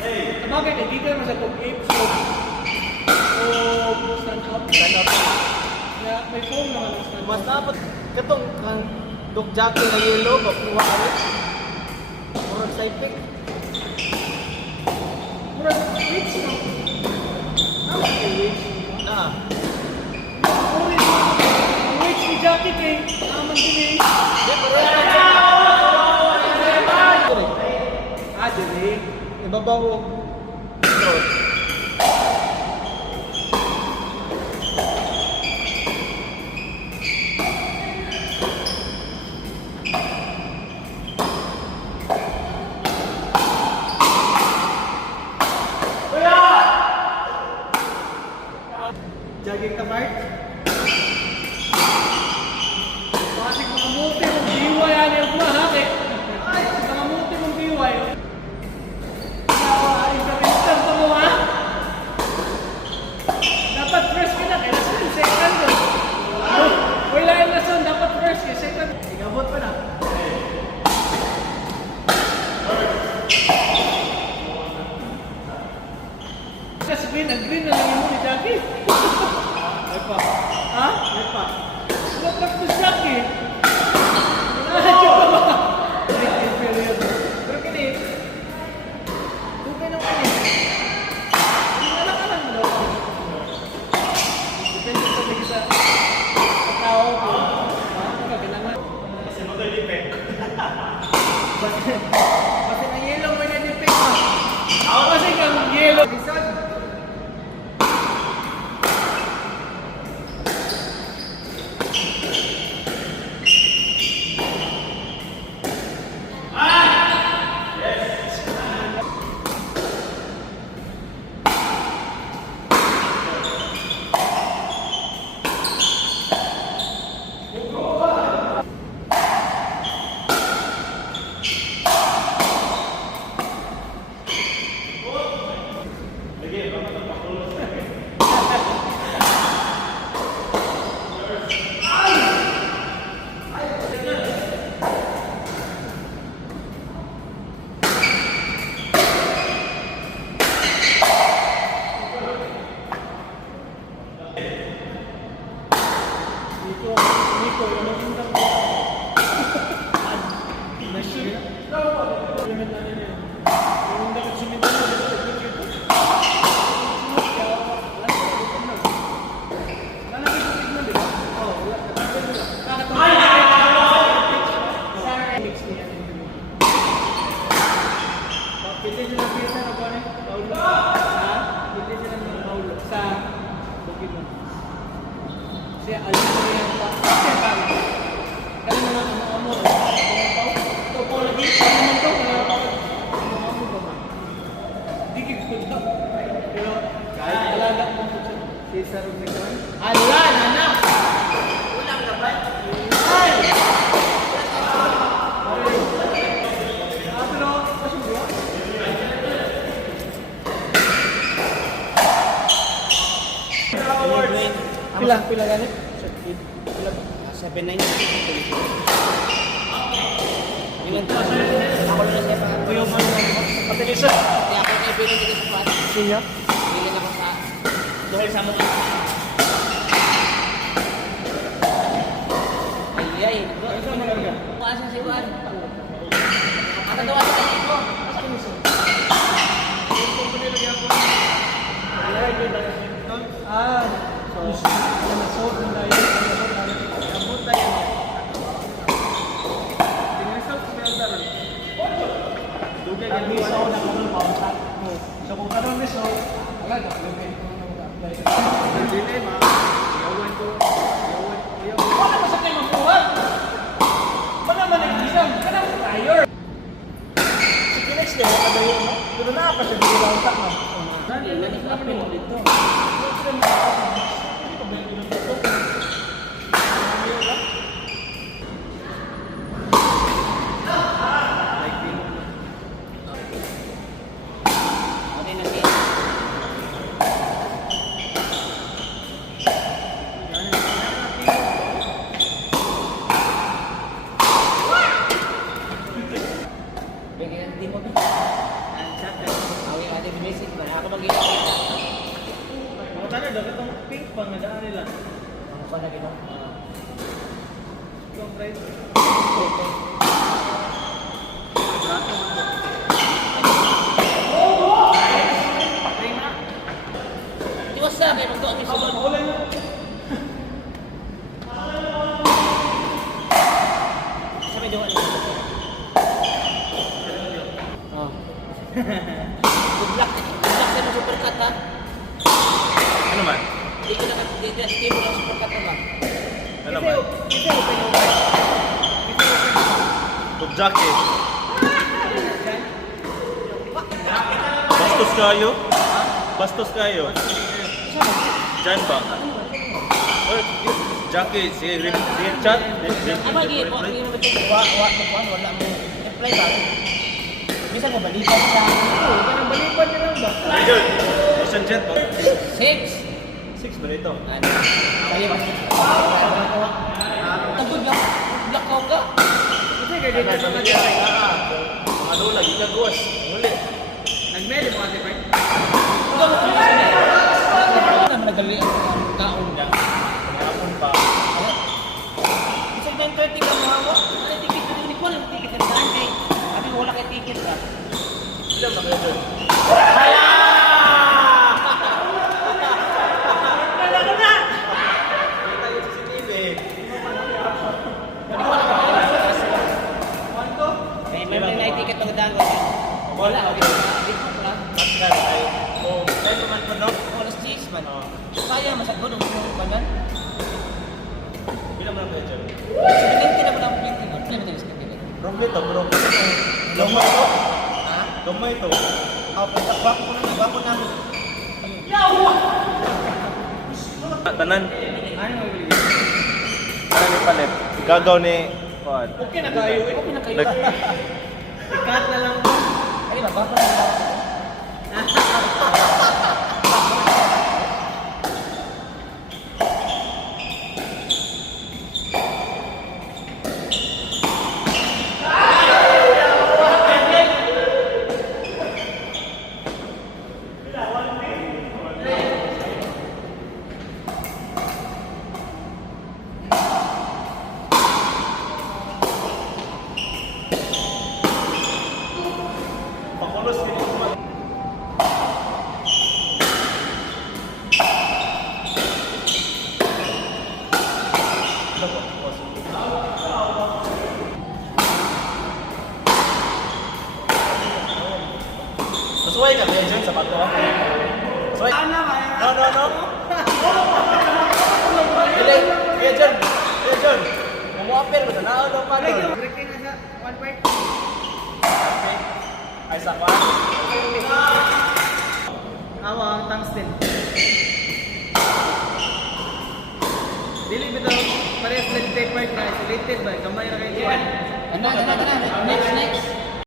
Sabagay, kay dito naman sa pag-ape, so stand up. Stand up. Yeah, may foam naman ang stand Mas up. dapat katong kang dog jacket na yellow, makuha ka rin. Murag sa ipik. Murag, weights no? Ano kay weights no? Na. Ang weights ni Jackie kay naman din eh. Di, pero yan ang check. Ah, dili. Ibabaw. Throat. Jogging ka, Mark? Bakit makamuti mong biway yan yung mahaki? Ay, makamuti mong biway. Ay, sa pinsan pa mo ha? Dapat first ka na, kaya nasa second ko. Wala yung nason, dapat first ka, second. Igabot pa na. Kasi green na lang yung mo ni Jackie. May pa. Ha? May pa. Practice Jackie. Nakakit pa ba? Pero kini, tupay nung kini. Alang-alang mo daw. Depende sa tingin sa tao ko. Ano ka, kailangan. Kasi mag-depend. Kasi ang yellow mo na depend mo. Ako kasi kang yellow. Isod. Nico, yung magandang machine. Yung dapat suminto na dito. Kasi alam mo yan pa. Kasi pala. Kaya naman ang amo. Ito po lagi. Ano naman ito? Ang amo ba man? Di kikod na. Pero kahit alaga mo ito siya. Cesar Romero. Ala! Nana! Ulang na ba? Ay! Pero, kasong buwa? Pila ganit? Pila ba? 7-9. Ilan to? Ako lang siya pa. Kuya mo naman. Pagkalisan. Kaya ako kayo bilhin dito sa kuwan. Sinya? Bilhin ako sa duhol sa mga. Ay, bro. Ito mo lang. Kuwan sa siwan. Matagawa sa kanil ko. Ah, so, yan na sold ng tayo. Nabot tayo. Pinresult ko yung daron. Dugay yung miso na kami pautak. So kung karoon miso, wala na. Lugay ko na mag-apply. Hindi ma. Iyawan ko. Wala mo sa tayo magbuhat. Wala man ang isang. Kanang tayo. Si Kinex kaya nakadayo mo. Pero na pa siya dito lang utak na. Nag-apply mo dito. Okay na siya. Bigyan din mo ba? Ang chat. Awi gila. Mga tanan, dapat itong pink pang nadaan nila. Ang pa na gino. Itong price. Tiwas sa akin, magdoon yung sulod. Sabi doon ano? Oh. Good luck sa mga supercut ha. Ano man? Hindi ko na hindi mo lang supercut na ba? Ano man? Top jacket. Bastos kayo? Bastos kayo? Diyan ba? Or, jacket, sige, chat. Ama lagi, wala mo ito, wala mo. Apply ba? Minsan mabalikan siya. Oo, parang balipan niya lang ba? Major, Ocean Jet ba? 6. 6 ba ito? Ano? Kaya ba? Ang good luck ka. Kasi kaya dito sa mga dyan. Mga lula, ginagawas. Huli. Nag-mail mo ate, Frank? Nagali ang kaon niya. Hapon pa. Isang 9:30 ka mahawa. Ano ticket ko din ko lang ticket ng saan kay. Sabi ko wala kay ticket ka. Ilan ba kayo doon? Kita yung CCTV. May may ticket pagdaan ko. Wala, okay. Hindi ko pala. Pascal ay, oh, tayo naman po, no? Alas 10 man. Sayang masagod ang mga kanan. Ilan mo lang kayo dyan? Sininti na mo lang yung tingin. Ano ba yung Bro, ito, bro. Gamay ito. Ha? Gamay ito. Bako ko na, bako na. Tanan. Ano mo ibili? Ano ni palit? Gagaw ni... Kuan. Okay na kayo eh. Okay na kayo. Ikat na lang po. Ay, bako na lang. Pakulos kini naman. Masuway ka kayo dyan sa bato. Masuway. No, no, no. Dili, kaya dyan. Kaya dyan. Mamuapir mo na naon pa doon. Break na sa 1 part. Ay, sa kwan. Awa ang tungsten. Dili bitaw parehas related part na isolated ba? Kamay ra kayo. Ano, next.